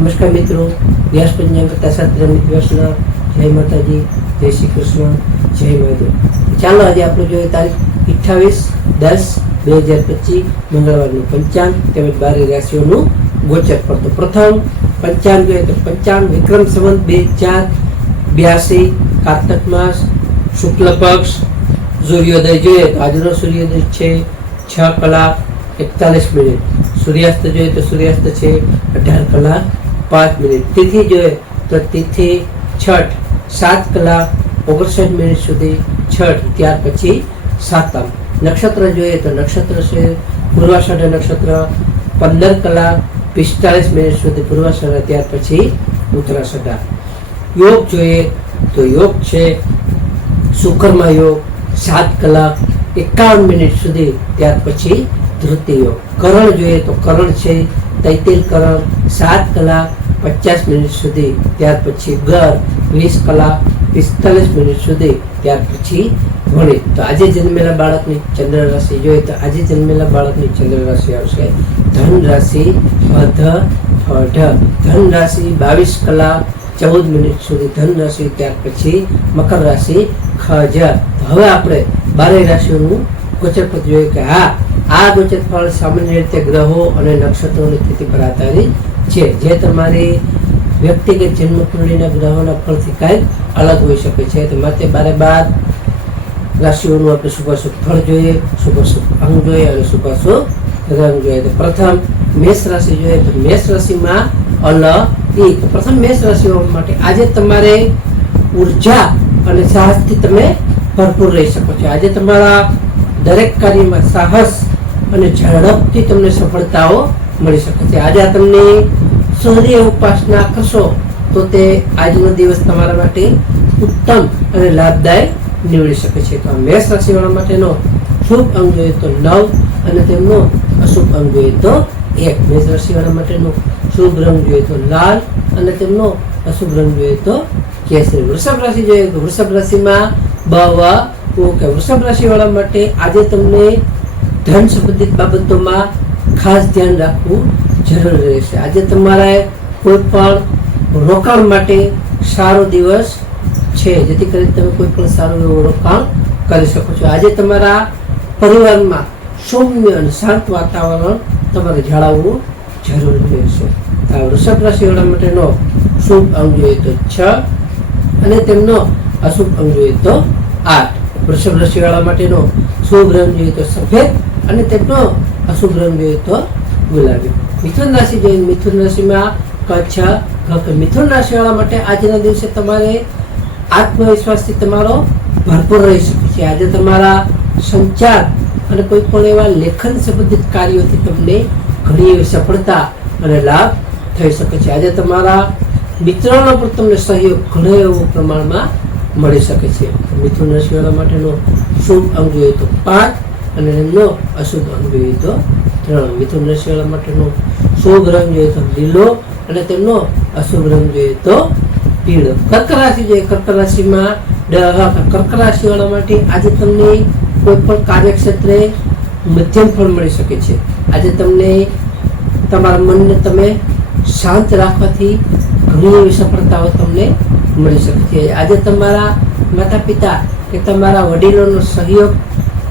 નમસ્કાર મિત્રો. વ્યાસ પંજાબ કરતા શાસ્ત્ર દિવસના જય માતાજી, જય શ્રી કૃષ્ણ, જય મહાદેવ. ચાલો આજે આપણે જોઈએ તારીખ અઠ્ઠાવીસ દસ બે હજાર પચીસ, મંગળવારનું પંચાંગ તેમજ બારે રાશિઓનું ગોચર પડતું પ્રથમ પંચાંગ જોઈએ તો પંચાંગ વિક્રમ સંવંત બે ચાર બ્યાસી, કાર્તક માસ, શુક્લ પક્ષ, સૂર્યોદય જોઈએ તો આજનો સૂર્યોદય છે છ કલાક એકતાલીસ મિનિટ. સૂર્યાસ્ત જોઈએ તો સૂર્યાસ્ત છે અઢાર કલાક પાંચ મિનિટ. તિથિ જોઈએ તો તિથિ છઠ, સાત કલાક, ઓગણસાઠ મિનિટ સુધી છઠ, ત્યાર પછી સાતમ. નક્ષત્ર જોઈએ તો નક્ષત્ર છે, પૂર્વાષાઢ નક્ષત્ર, પંદર કલાક, પિસ્તાળીસ મિનિટ સુધી પૂર્વાષાઢ, ત્યાર પછી ઉત્તરાષાઢ. યોગ જોઈએ તો યોગ છે શુક્રમાં યોગ, સાત કલાક, એકાવન મિનિટ સુધી, ત્યાર પછી ધૃતિ યોગ. કરણ જોઈએ તો કરણ છે, તૈતિલ કરણ, સાત કલાક પચાસ મિનિટ સુધી, ત્યાર પછી ઘર વીસ કલાક પિસ્તાલીસ મિનિટ સુધી, ત્યાર પછી વણિત તો આજે જન્મેલા બાળકની ચંદ્ર રાશિ જોઈએ તો આજે જન્મેલા બાળકની ચંદ્ર રાશિ આવશે. ધન રાશિ અધ, અઢ. ધન રાશિ બાવીસ કલાક ચૌદ મિનિટ સુધી ધન રાશિ ત્યાર પછી મકર રાશિ ખજ હવે આપણે બારે રાશિઓનું ગોચરપત જોઈએ કે હા આ ગોચર ફળ સામાન્ય રીતે ગ્રહો અને નક્ષત્રોની સ્થિતિ પર આધારિત છે. જે તમારી વ્યક્તિગત જન્મ કુંડળીના ગ્રહોના ફળથી કાંઈક અલગ હોઈ શકે છે. તો માટે બારે બાર રાશિઓનું આપણે શુભાશુભ ફળ જોઈએ, શુભાશુભ અંગ જોઈએ અને શુભાશુભ રંગ જોઈએ. તો પ્રથમ મેષ રાશિ જોઈએ. તો મેષ રાશિમાં અલ ઈ. પ્રથમ મેષ રાશિઓ માટે આજે તમારે ઊર્જા અને સાહસથી તમે ભરપૂર રહી શકો છો. આજે તમારા દરેક કાર્યમાં સાહસ અને ઝડપથી તમને સફળતાઓ મળી શકે છે. આજે આ તમને સૂર્ય ઉપાસના કરશો, તો તે આજનો દિવસ તમારા માટે ઉત્તમ અને લાભદાયક નીવડી શકે છે. તો આ મેષ રાશિવાળા માટેનો શુભ અંગ જોઈએ તો નવ અને તેમનો અશુભ અંગ જોઈએ તો એક. મેષ રાશિવાળા માટેનો શુભ રંગ જોઈએ તો લાલ અને તેમનો અશુભ રંગ જોઈએ તો કેસરી. વૃષભ રાશિ જોઈએ તો વૃષભ રાશિમાં બ વ કે વૃષભ રાશિવાળા માટે આજે તમને ધન સંબંધિત બાબતોમાં ખાસ ધ્યાન રાખવું જરૂરી રહેશે. આજે તમારા કોઈ પણ રોકાણ માટે સારો દિવસ છે, જેથી કરીને તમે કોઈ પણ સારું એવું રોકાણ કરી શકો છો. આજે તમારા પરિવારમાં સૌમ્ય અને શાંત વાતાવરણ તમારે જાળવવું જરૂરી રહેશે. આ વૃષભ રાશિવાળા માટેનો શુભ અંગ જોઈએ તો છ અને તેમનો અશુભ અંગ જોઈએ તો આઠ. વૃષભ રાશિવાળા માટેનો શુભ રંગ જોઈએ તો સફેદ અને તેમનો અશુભ રંગ જોઈએ તો ગુલાબી. મિથુન રાશિ જોઈએ મિથુન રાશિમાં કચ્છ મિથુન રાશિવાળા માટે આજના દિવસે તમારે આત્મવિશ્વાસથી તમારો ભરપૂર રહી શકે છે. આજે તમારા સંચાર અને કોઈ પણ એવા લેખન સંબંધિત કાર્યોથી તમને ઘણી એવી સફળતા અને લાભ થઈ શકે છે. આજે તમારા મિત્રોનો પણ તમને સહયોગ ઘણો એવો પ્રમાણમાં મળી શકે છે. મિથુન રાશિવાળા માટેનો શુભ અંગ જોઈએ તો પાંચ અને એમનો અશુભ અનુભવી તો ત્રણ મિથુન રાશિવાળા માટેનો શુભ રંગ જોઈએ તો લીલો અને તેમનો અશુભ રંગ જોઈએ તો પીળો. કર્ક રાશિ જોઈએ કર્ક રાશિમાં કર્ક રાશિવાળા માટે આજે તમને કોઈ પણ કાર્યક્ષેત્રે મધ્યમ ફળ મળી શકે છે. આજે તમને તમારા મનને તમે શાંત રાખવાથી ઘણી એવી સફળતાઓ તમને મળી શકે છે. આજે તમારા માતા પિતા કે તમારા વડીલોનો સહયોગ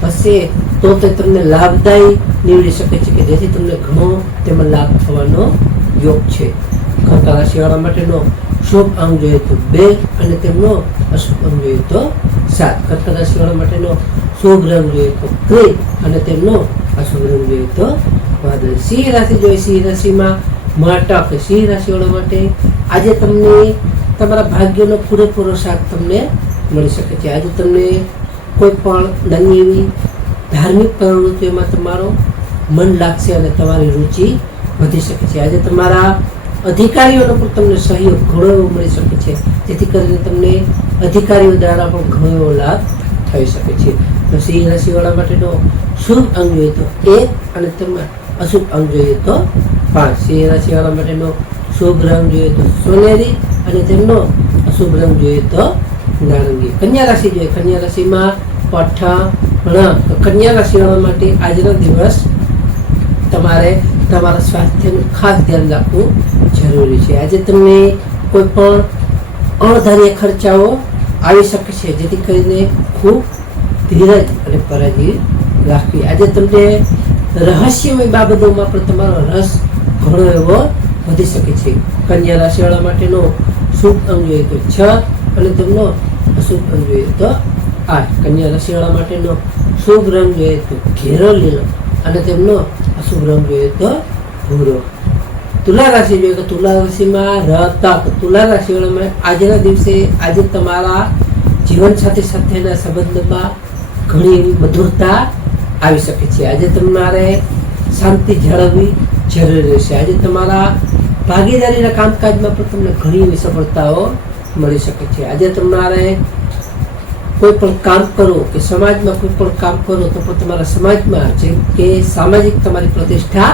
હશે તો તે તમને લાભદાયી નીવડી શકે છે કે જેથી તમને ઘણો તેમાં લાભ થવાનો યોગ છે. કર્ક રાશિવાળા માટેનો શુભ અંગ જોઈએ તો બે અને તેમનો અશુભ અંગ જોઈએ તો સાત. કર્ક રાશિવાળા માટેનો શુભ રંગ જોઈએ તો ગ્રે અને તેમનો અશુભ રંગ જોઈએ તો વાદળ. સિંહ રાશિ જોઈએ. સિંહ રાશિમાં માટક સિંહ રાશિવાળા માટે આજે તમને તમારા ભાગ્યનો પૂરેપૂરો સાથ તમને મળી શકે છે. આજે તમને કોઈ પણ નાની એવી ધાર્મિક પ્રવૃત્તિઓમાં તમારો મન લાગશે અને તમારી રુચિ વધી શકે છે. આજે તમારા અધિકારીઓનો પણ તમને સહયોગ ઘણો એવો મળી શકે છે. જેથી કરીને તમને અધિકારીઓ દ્વારા પણ ઘણો એવો લાભ થઈ શકે છે. તો સિંહ રાશિવાળા માટેનો શુભ અંગ જોઈએ તો એક અને તમે અશુભ અંગ જોઈએ તો પાંચ. સિંહ રાશિવાળા માટેનો શુભ રંગ જોઈએ તો સોનેરી અને તેમનો અશુભ રંગ જોઈએ તો નારંગી. કન્યા રાશિ જોઈએ. કન્યા રાશિમાં પઠ ણ તો કન્યા રાશિવાળા માટે આજનો દિવસ તમારે તમારા સ્વાસ્થ્યનું ખાસ ધ્યાન રાખવું જરૂરી છે. આજે તમને કોઈ પણ અણધાર્ય ખર્ચાઓ આવી શકે છે, જેથી કરીને ખૂબ ધીરજ અને પરાજી રાખવી. આજે તમને રહસ્યમય બાબતોમાં પણ તમારો રસ ઘણો એવો વધી શકે છે. કન્યા રાશિવાળા માટેનો શુભ અંગ જોઈએ તો છ અને તેમનો અશુભ અંગ જોઈએ તો આઠ કન્યા રસીવાળા માટેનો શુભ રંગ જોઈએ તો ઘેરો લીલો અને તેમનો અશુભ રંગ જોઈએ તો ભૂરો. તુલા રાશિ જોઈએ તો તુલા રાશિમાં રતક તુલા રાશિવાળામાં આજના દિવસે આજે તમારા જીવન સાથે સાથેના સંબંધમાં ઘણી એવી મધુરતા આવી શકે છે. આજે તમારે શાંતિ જાળવવી જરૂરી રહેશે. આજે તમારા ભાગીદારીના કામકાજમાં પણ તમને ઘણી એવી સફળતાઓ મળી શકે છે. આજે તમારે કોઈ પણ કામ કરો કે સમાજમાં કોઈ પણ કામ કરો તો પણ તમારા સમાજમાં જેમ કે સામાજિક તમારી પ્રતિષ્ઠા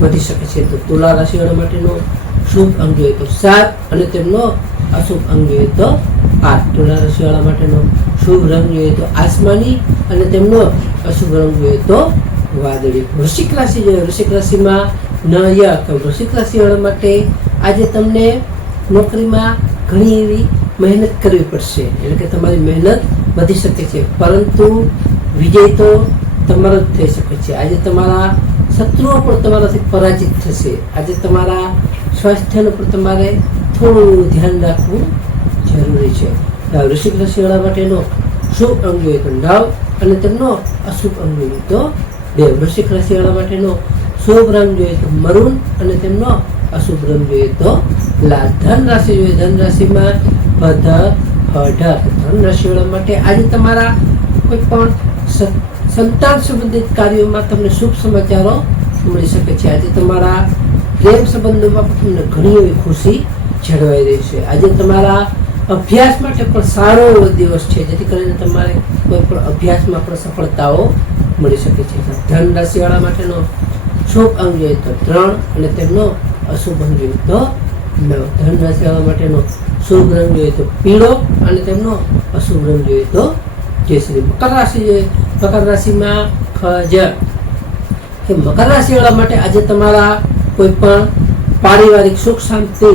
વધી શકે છે. તો તુલા રાશિવાળા માટેનો શુભ અંગ જોઈએ તો સાત અને તેમનો અશુભ અંગ જોઈએ તો આઠ. તુલા રાશિવાળા માટેનો શુભ રંગ જોઈએ તો આસમાની અને તેમનો અશુભ રંગ જોઈએ તો વાદળી. વૃશ્ચિક રાશિ જોઈએ વૃશ્ચિક રાશિમાં ન યક વૃશ્ચિક રાશિવાળા માટે આજે તમને નોકરીમાં ઘણી એવી મહેનત કરવી પડશે. એટલે કે તમારી મહેનત વધી શકે છે. પરંતુ વિજય તો તમારો જ થઈ શકે છે. આજે તમારા શત્રુઓ પણ તમારાથી પરાજિત થશે. આજે તમારા સ્વાસ્થ્યનું પણ તમારે થોડું ધ્યાન રાખવું જરૂરી છે. ઋષિક રસીવાળા માટેનો શુભ અંગ હોય તો નવ અને તેમનો અશુભ અંગ હોય તો બે વૃશ્ચિક રાશિવાળા માટેનો શુભ રંગ જોઈએ તો મરૂન અને તેમનો અશુભ રંગ જોઈએ તો લાલ. ધન રાશિ જોઈએ. ધન રાશિમાં પધ અઢર ધન માટે આજે તમારા કોઈ પણ સંતાન સંબંધિત કાર્યોમાં તમને શુભ સમાચારો મળી શકે છે. આજે તમારા પ્રેમ સંબંધોમાં તમને ઘણી એવી ખુશી જળવાઈ રહી છે. આજે તમારા અભ્યાસ માટે પણ સારો એવો દિવસ છે, જેથી કરીને તમારે કોઈ પણ અભ્યાસમાં પણ સફળતાઓ મળી શકે છે. ધન રાશિવાળા માટેનો શુભ અંગ જોઈએ તો ત્રણ અને તેમનો અશુભ અંગ જોઈએ તો નવ. ધન રાશિવાળા માટેનો શુભ રંગ જોઈએ તો પીળો અને તેમનો અશુભ રંગ જોઈએ તો કેસરી. મકર રાશિ જોઈએ મકર રાશિમાં ખજર કે મકર રાશિવાળા માટે આજે તમારા કોઈ પણ પારિવારિક સુખ શાંતિ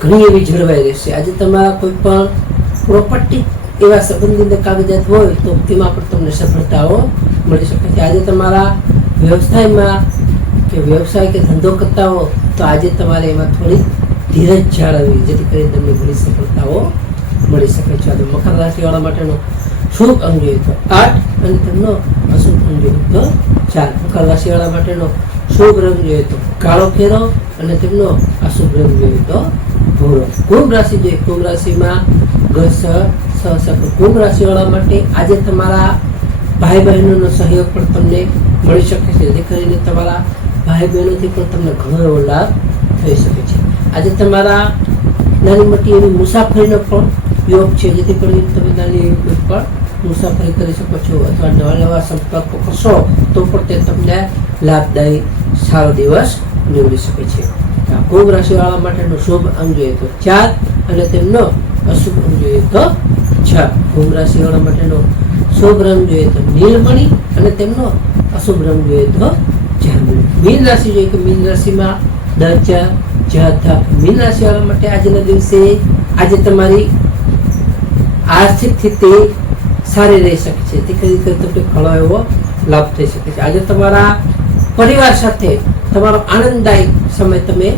ઘણી એવી જળવાઈ રહેશે. આજે તમારા કોઈ પણ પ્રોપર્ટી એવા સંબંધિત કાગજાત હોય તો તેમાં પણ તમને સફળતાઓ મળી શકે છે. આજે તમારા વ્યવસાયમાં કે વ્યવસાય કે ધંધો કરતા હો તો આજે તમારે એમાં થોડી ધીરજ જાળવવી જેથી કરીને તમને ઘણી સફળતાઓ મળી શકે છે. અને મકર રાશિવાળા માટેનો શુભ અંગ જોઈએ તો આઠ અને તેમનો અશુભ અંગ જોઈએ તો ચાર. મકર રાશિવાળા માટેનો શુભ રંગ જોઈએ તો કાળો કેરો અને તેમનો અશુભ રંગ જોઈએ તો ભૂરો. કુંભ રાશિ જોઈએ કુંભ રાશિમાં ઘસ કુંભ રાશિવાળા માટે આજે તમારા ભાઈ બહેનોનો સહયોગ પણ તમને મળી શકે છે. જેથી કરીને તમારા ભાઈ બહેનોથી પણ તમને ઘણો લાભ થઈ શકે છે. આજે તમારા નાની મોટી એવી મુસાફરીનો પણ યોગ છે, જેથી કરીને તમે નાની પણ મુસાફરી કરી શકો છો અથવા નવા નવા સંપર્કો કરશો, તો પણ તે તમને લાભદાયી સારો દિવસ નીવડી શકે છે. કુંભ રાશિવાળા માટેનો શુભ અંગ જોઈએ તો ચાર અને તેમનો અશુભ અંગ જોઈએ તો છ. કુંભ રાશિવાળા માટેનો શુભ રંગ જોઈએ તો નીલમણી અને તેમનો અશુભ રંગ જોઈએ તો જાંબલી. મીન રાશિ જોઈએ કે મીન રાશિમાં દચ જથ મીન રાશિવાળા માટે આજના દિવસે આજે તમારી આર્થિક સ્થિતિ સારી રહી શકે છે. તે કરી તમને ઘણો એવો લાભ થઈ શકે છે. આજે તમારા પરિવાર સાથે તમારો આનંદદાયક સમય તમે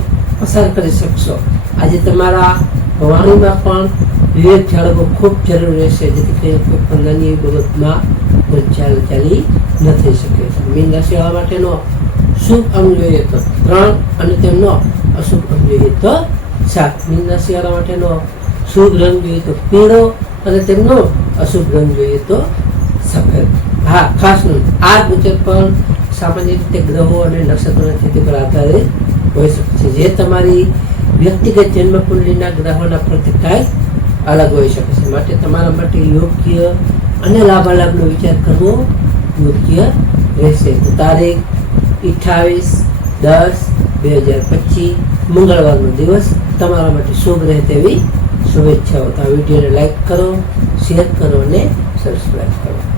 પસાર કરી શકશો. આજે તમારા વાણીમાં પણ વિવેક જાળવવો ખૂબ જરૂરી રહેશે. જેથી કરીને કોઈ નાની બાબતમાં ચાલ ચાલી ન થઈ શકે. મીન રાશિવાળા માટેનો શુભ અંગ જોઈએ તો ત્રણ અને તેમનો અશુભ અંગ જોઈએ તો સાત. મીન શિયાળા માટેનો શુભ રંગ જોઈએ તો પીળો અને તેમનો અશુભ રંગ જોઈએ તો સફેદ. હા, ખાસ નોંધ. આ મુજબ પણ સામાન્ય રીતે ગ્રહો અને નક્ષત્રોની સ્થિતિ પર આધારિત હોઈ શકે છે. જે તમારી વ્યક્તિગત જન્મ કુંડલીના ગ્રહોના કાંઈ અલગ હોઈ શકે છે. માટે તમારા માટે યોગ્ય અને લાભાલાભનો વિચાર કરવો યોગ્ય રહેશે. તારીખ અઠ્ઠાવીસ, દસ, બે હજાર પચીસ. મંગળવારનો દિવસ. તમારા માટે શુભ રહે તેવી શુભેચ્છાઓ. તો આ વિડીયોને લાઈક કરો, શેર કરો અને સબસ્ક્રાઈબ કરો.